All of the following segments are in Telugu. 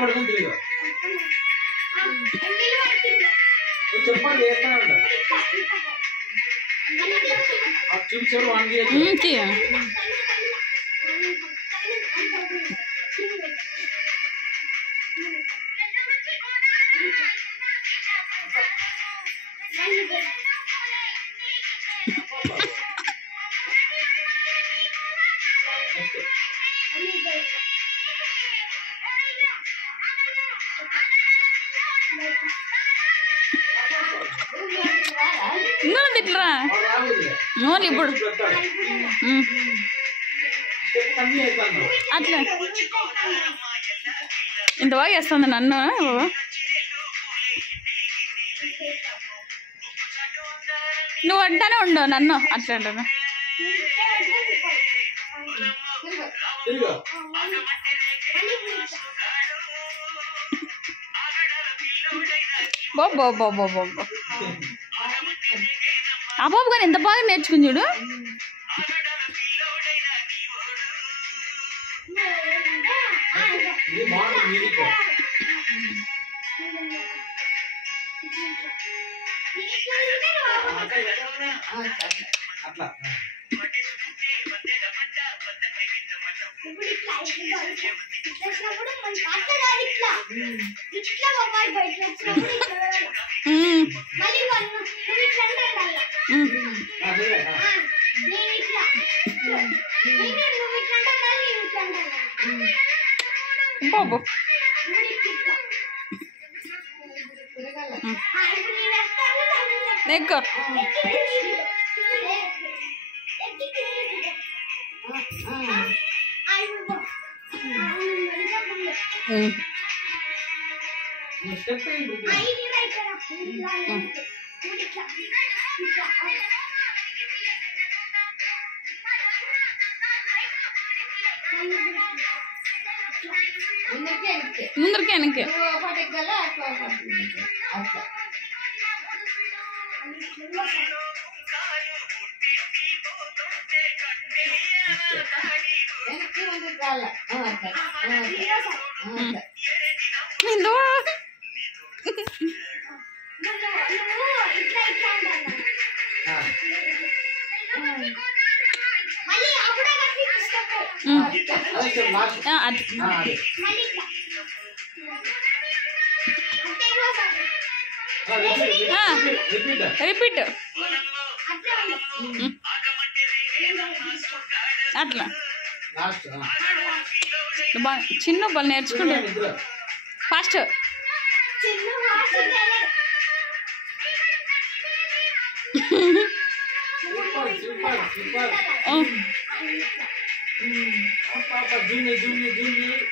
పడుతుంది తిరిగి చెప్పండి చేస్తానంట చూపించారు వానికి తిట్లరా ఇప్పుడు అట్లా ఇంత బాగా వేస్తుంది నన్ను నువ్వు అంటానే ఉండవు నన్ను అట్లా అంటాను బాబు ఆ బాబు కానీ ఎంత బాగా నేర్చుకుని చూడు బాబు ఎక్కువ ముందరికి వెనక్కి రిపీట్ అట్లా చిన్న వాళ్ళు నేర్చుకుంటారు ఫాస్ట్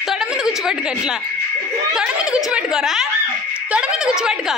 తొడ మీద కూర్చోబెట్టుకో ఇట్లా తొడ మీద కూర్చోబెట్టుకోరా తొడ మీద కూర్చోబెట్టుకో